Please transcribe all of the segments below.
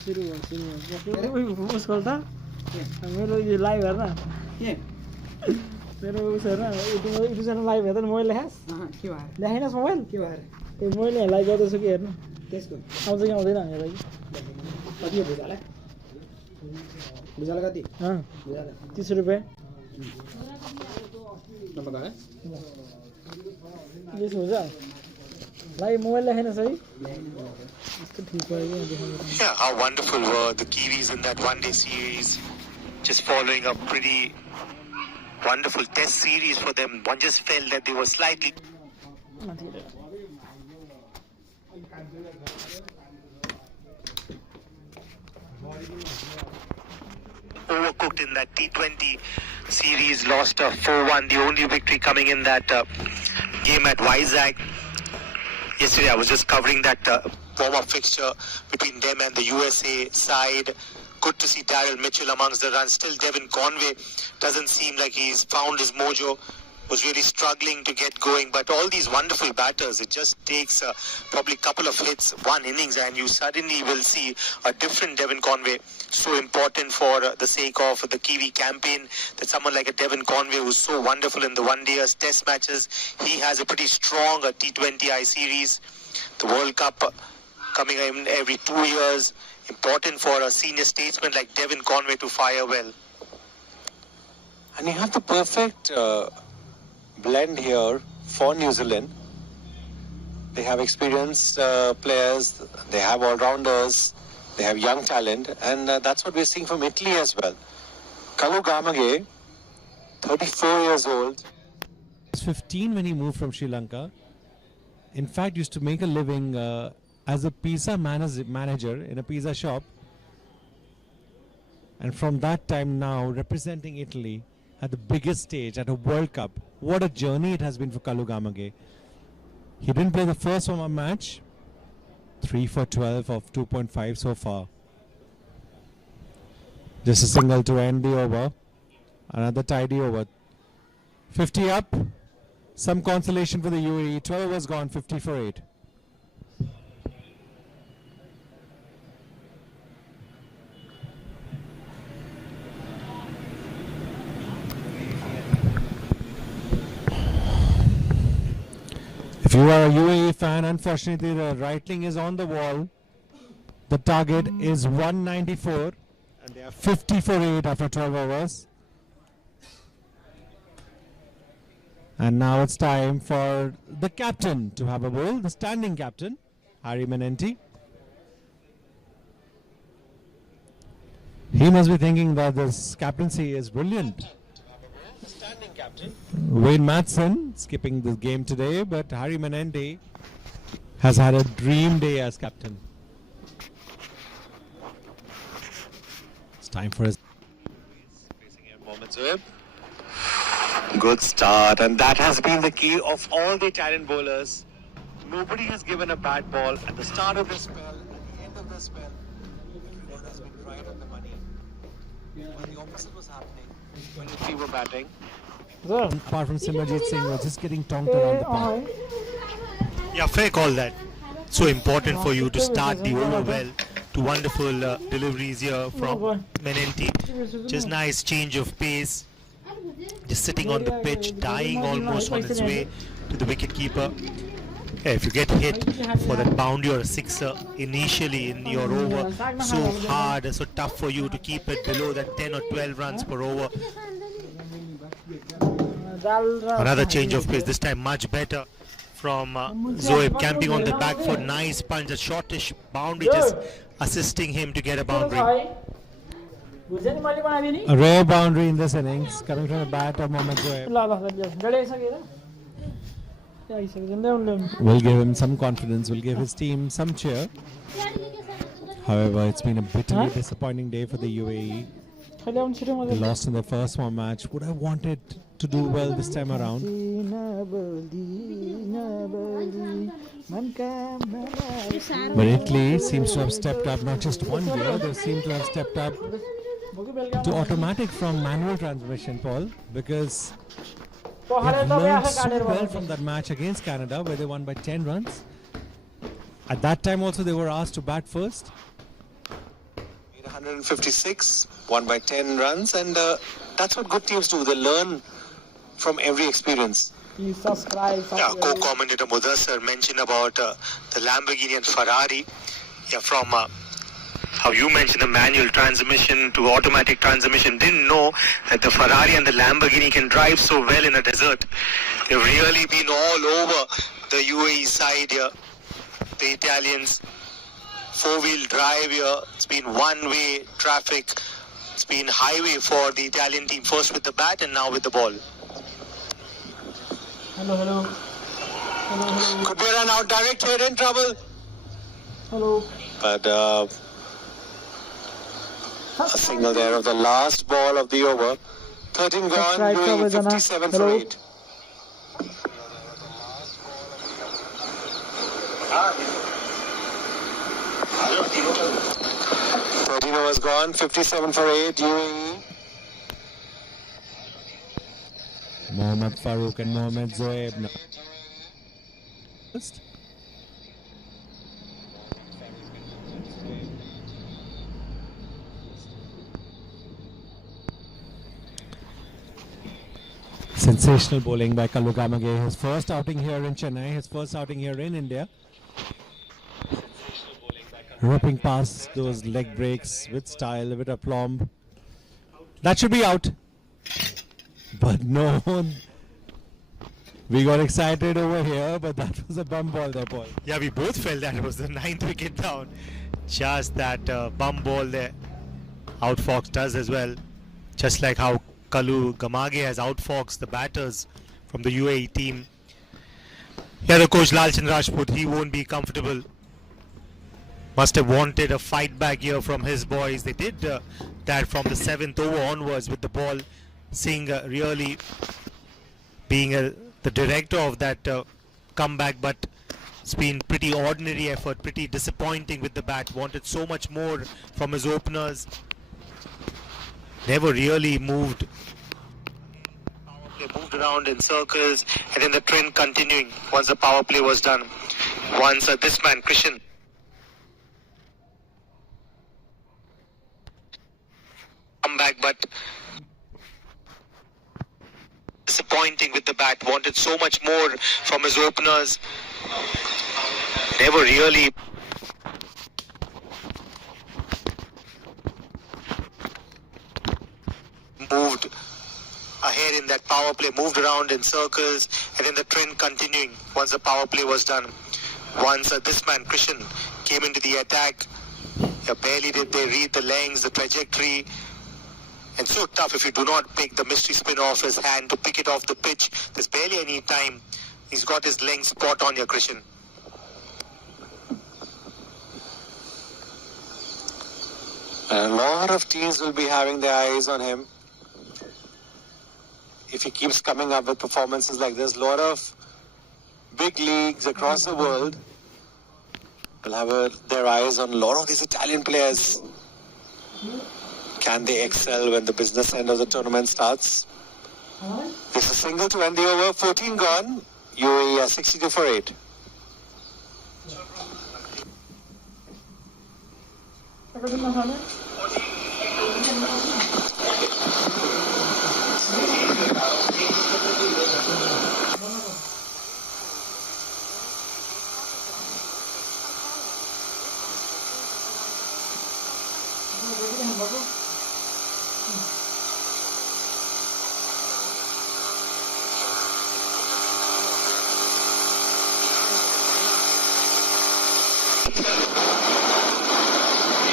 उसको त मेरो यो लाइभ हेर्न मेरो उस हेर्न युट्युब च्यानल लाइभ हेर्दा मोबाइल लेखास् लेखाइनस् मोबाइल के भएर ए मैले लाइभ गर्दैछु कि हेर्नु त्यसको आउँछ कि आउँदैन हेर कि कति हो भुजाला भुजाला कति 30 रुपैयाँ यसो हुन्छ लाइभ मोबाइल लेखाइनस् है Yeah, how wonderful were the Kiwis in that one-day series, just following a pretty wonderful test series for them. One just felt that they were slightly overcooked in that T20 series, lost 4-1, the only victory coming in that game at Vizag. Yesterday I was just covering that warm-up fixture between them and the USA side. Good to see Daryl Mitchell amongst the runs. Still Devin Conway doesn't seem like he's found his mojo. Was really struggling to get going. But all these wonderful batters, it just takes probably a couple of hits, one innings, and you suddenly will see a different Devin Conway. So important for the sake of the Kiwi campaign, that someone like a Devin Conway who's so wonderful in the one-dayers, test matches. He has a pretty strong T20I series. The World Cup coming in every 2 years. Important for a senior statesman like Devin Conway to fire well. And you have the perfect blend here for New Zealand. They have experienced players, they have all-rounders, they have young talent, and that's what we're seeing from Italy as well. Kalu Gamage, 34 years old. He was 15 when he moved from Sri Lanka. In fact, used to make a living as a pizza manager in a pizza shop. And from that time now, representing Italy at the biggest stage, at a World Cup. What a journey it has been for Kalu Gamage. He didn't play the first warm-up match. 3 for 12 of 2.5 so far. Just a single to end the over. Another tidy over. 50 up. Some consolation for the UAE. 12 overs gone, 50 for 8. If you are a UAE fan, unfortunately the writing is on the wall. The target is 194 and they are 50 for 8 after 12 overs. And now it's time for the captain to have a bowl, the standing captain, Harry Menenti. He must be thinking that this captaincy is brilliant. Wayne Madsen skipping the game today, but Harry Menenti has had a dream day as captain. It's time for his Good start, and that has been the key of all the Italian bowlers. Nobody has given a bad ball at the start of the spell, at the end of the spell. Everyone has been right on the money. When the opposite was happening, when we were batting. Apart from Simranjit Singh, was just getting tonked around the park. Yeah, fair call that. So important for you to start the over well. Two wonderful deliveries here from Menenti. Just nice change of pace. Just sitting on the pitch, dying almost on its way to the wicketkeeper. Yeah, if you get hit for that boundary or a sixer initially in your over, so hard, so tough for you to keep it below that 10 or 12 runs per over. Another change of pace, this time much better from Zoeb, camping on the back foot. Nice punch, a shortish boundary, just assisting him to get a boundary. A rare boundary in this innings coming from the bat of Mohammad Zoeb. Will give him some confidence, will give his team some cheer. However, it's been a bitterly disappointing day for the UAE. They lost in the first one match. Would have wanted to do well this time around. But Italy seems to have stepped up, not just one year, they seem to have stepped up to automatic from manual transmission, Paul, because they've learned so well from that match against Canada where they won by 10 runs. At that time also they were asked to bat first. 156, won by 10 runs, and that's what good teams do. They learn from every experience. Please subscribe. Yeah, co-commentator Mudassar mentioned about the Lamborghini and Ferrari. Yeah, from how you mentioned the manual transmission to automatic transmission. Didn't know that the Ferrari and the Lamborghini can drive so well in a desert. They've really been all over the UAE side here. The Italians, four-wheel drive here. It's been one-way traffic. It's been highway for the Italian team, first with the bat and now with the ball. Hello. Could be a run out, direct hit, in trouble. Hello. But a signal there of the last ball of the over. 13 gone, UAE 57 for 8. Overs gone, 57 for 8, UAE. Mohammad Farooq and Mohammad Zoeb now. Sensational bowling by Kalu Gamage. His first outing here in Chennai, his first outing here in India. Ripping past those leg breaks with style, with aplomb. That should be out. But no, we got excited over here, but that was a bum ball there, Paul. Yeah, we both felt that it was the 9th wicket down. Just that bum ball there. Outfox does as well. Just like how Kalu Gamage has outfoxed the batters from the UAE team. Yeah, the coach Lalchand Rajput, he won't be comfortable. Must have wanted a fight back here from his boys. They did that from the 7th over onwards with the ball. Singh really being the director of that comeback, but it's been pretty ordinary effort, pretty disappointing with the bat. Wanted so much more from his openers. Never really moved. Power play moved around in circles, and then the trend continuing once the power play was done. Once this man, Krishan, come back, but disappointing with the bat. Wanted so much more from his openers. Never really moved ahead in that power play, moved around in circles, and then the trend continuing once the power play was done. Once this man, Krishan, came into the attack, barely did they read the lengths, the trajectory. And so tough if you do not pick the mystery spin off his hand to pick it off the pitch. There's barely any time. He's got his length spot on here, Krishan. A lot of teams will be having their eyes on him. If he keeps coming up with performances like this, a lot of big leagues across the world will have their eyes on a lot of these Italian players. Can they excel when the business end of the tournament starts? This is a single to end the over. 14 gone. UAE 62 for 8.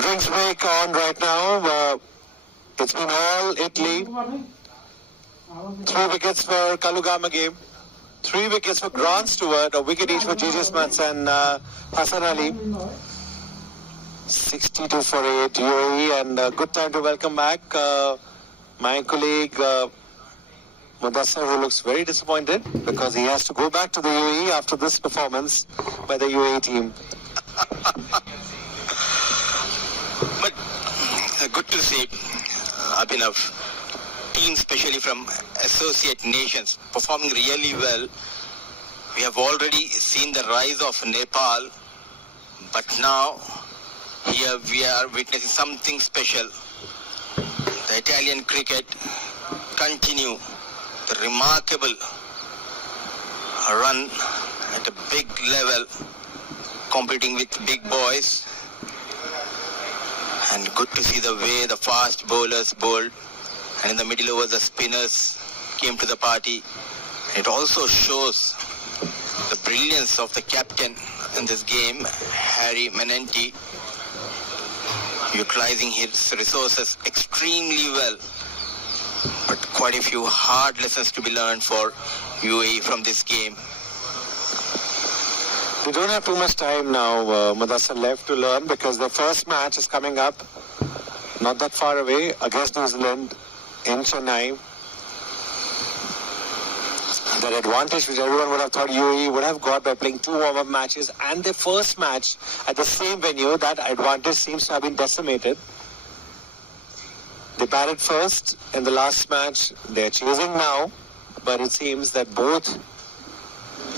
Drinks break on right now. It's been all Italy. 3 wickets for Kalu Gamage. 3 wickets for Grant Stewart. A wicket each for Jesus Mats and Hassan Ali. 62 for 8 UAE, and a good time to welcome back my colleague Mudassar, who looks very disappointed because he has to go back to the UAE after this performance by the UAE team. But good to see Abhinav, team especially from associate nations, performing really well. We have already seen the rise of Nepal, but now Here we are witnessing something special. The Italian cricket continue the remarkable run at a big level, competing with big boys. And good to see the way the fast bowlers bowled, and in the middle over the spinners came to the party. It also shows the brilliance of the captain in this game, Harry Menenti, utilizing his resources extremely well. But quite a few hard lessons to be learned for UAE from this game. We don't have too much time now, Mudassar, left to learn, because the first match is coming up not that far away against New Zealand in Chennai. That advantage which everyone would have thought UAE would have got by playing 2 warm-up matches and their first match at the same venue, that advantage seems to have been decimated. They batted first in the last match. They're chasing now, but it seems that both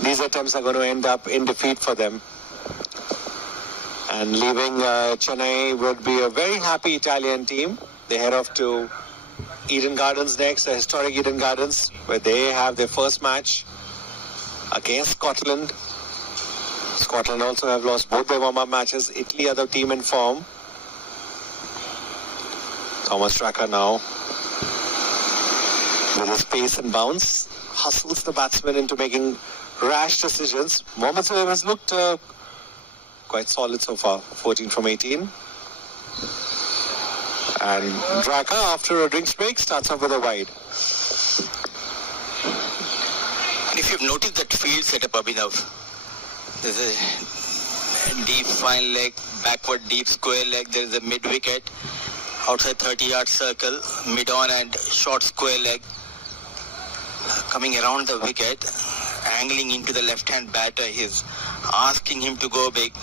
these attempts are going to end up in defeat for them. And leaving Chennai would be a very happy Italian team. They head off to Eden Gardens next, the historic Eden Gardens, where they have their first match against Scotland. Scotland also have lost both their warm-up matches. Italy are the team in form. Thomas Tracker now, with his pace and bounce, hustles the batsman into making rash decisions. Mohammad Zohaib has looked quite solid so far, 14 from 18. And Draka, after a drinks break, starts off with a wide. And if you've noticed that field setup, Abhinav, there's a deep fine leg, backward deep square leg, there's a mid wicket, outside 30-yard circle, mid-on and short square leg, coming around the wicket, angling into the left-hand batter. He's asking him to go big,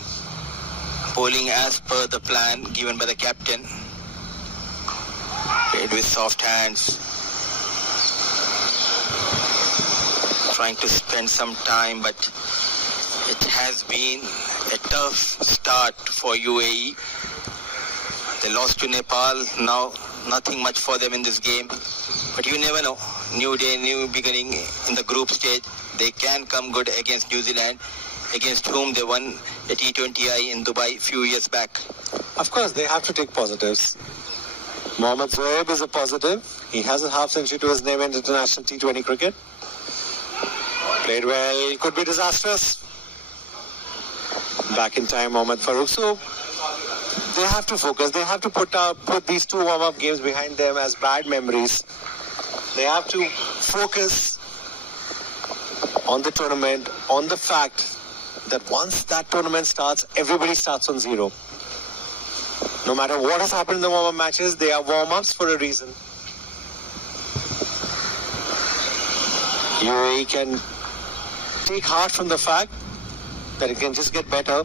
bowling as per the plan given by the captain. Played with soft hands, trying to spend some time, but it has been a tough start for UAE. They lost to Nepal. Now nothing much for them in this game, but you never know. New day, new beginning in the group stage. They can come good against New Zealand, against whom they won the T20I in Dubai a few years back. Of course, they have to take positives. Mohammad Zohaib is a positive. He has a half century to his name in international T20 cricket. Played well, could be disastrous. Back in time, Mohammad Farooq. So they have to focus. They have to put these 2 warm-up games behind them as bad memories. They have to focus on the tournament, on the fact that once that tournament starts, everybody starts on zero. No matter what has happened in the warm-up matches, they are warm-ups for a reason. UAE can take heart from the fact that it can just get better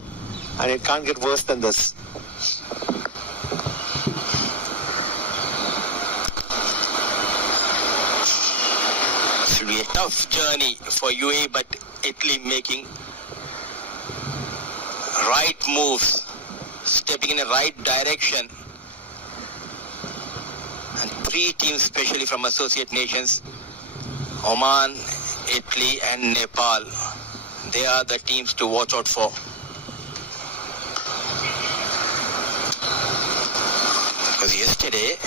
and it can't get worse than this. This will be a tough journey for UAE, but Italy making right moves, stepping in the right direction. And 3 teams, especially from associate nations, Oman, Italy and Nepal, they are the teams to watch out for. Because yesterday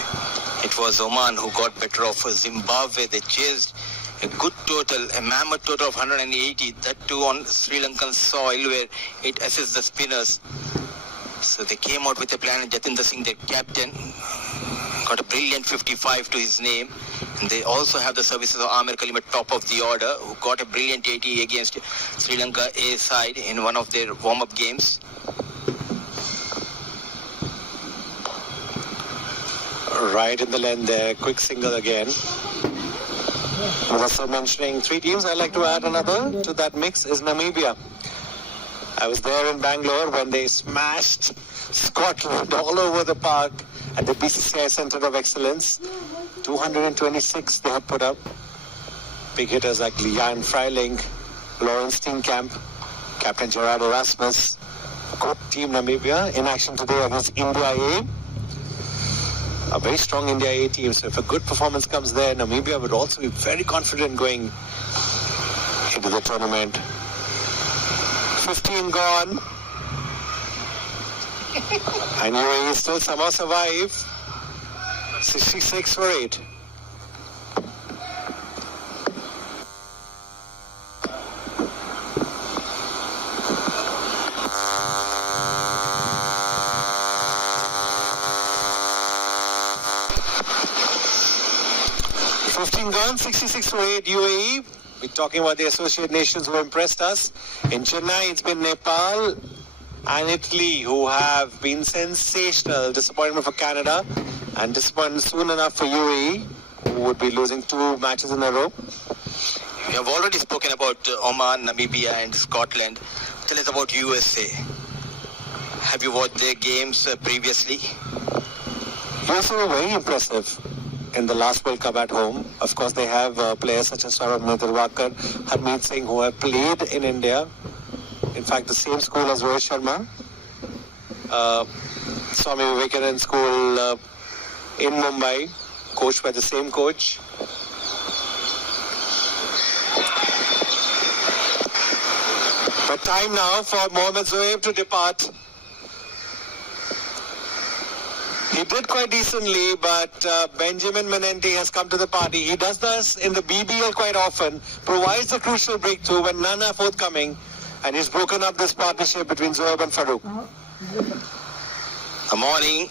it was Oman who got better off Zimbabwe. They chased a good total, a mammoth total of 180, that too on Sri Lankan soil where it assists the spinners. So they came out with a plan, and Jatinder Singh, their captain, got a brilliant 55 to his name. And they also have the services of Amir Kalim at top of the order, who got a brilliant 80 against Sri Lanka A side in one of their warm-up games. Right in the lane there, quick single again. Also mentioning 3 teams, I'd like to add another to that mix is Namibia. I was there in Bangalore when they smashed Scotland all over the park at the BCCI Centre of Excellence. 226 they have put up. Big hitters like Jan Freiling, Lawrence Steenkamp, Captain Gerard Erasmus, Good team Namibia in action today against India A. A very strong India A team. So if a good performance comes there, Namibia would also be very confident going into the tournament. 15 gone. And UAE still somehow survive. 66 for 8. Gone, 66 for 8 UAE. We're talking about the Associate Nations who impressed us. In Chennai, it's been Nepal and Italy who have been sensational. Disappointment for Canada and disappointment soon enough for UAE, who would be losing 2 matches in a row. We have already spoken about Oman, Namibia and Scotland. Tell us about USA. Have you watched their games previously? USA were very impressive in the last World Cup at home. Of course, they have players such as Saurabh Netarwakar, Harmeet Singh, who have played in India. In fact, the same school as Rohit Sharma. Swami Vivekanand School in Mumbai, coached by the same coach. But time now for Mohammad Zohaib to depart. He did quite decently, but Benjamin Menenti has come to the party. He does this in the BBL quite often, provides the crucial breakthrough when none are forthcoming, and he's broken up this partnership between Zohaib and Farouk. Good morning.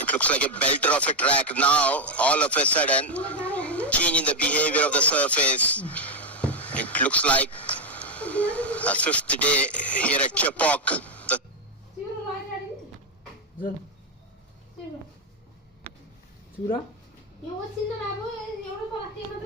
It looks like a belter of a track now. All of a sudden, changing the behavior of the surface. It looks like a 5th day here at Chepauk. Chura? Eu vou te ensinar, eu não vou lá, tem uma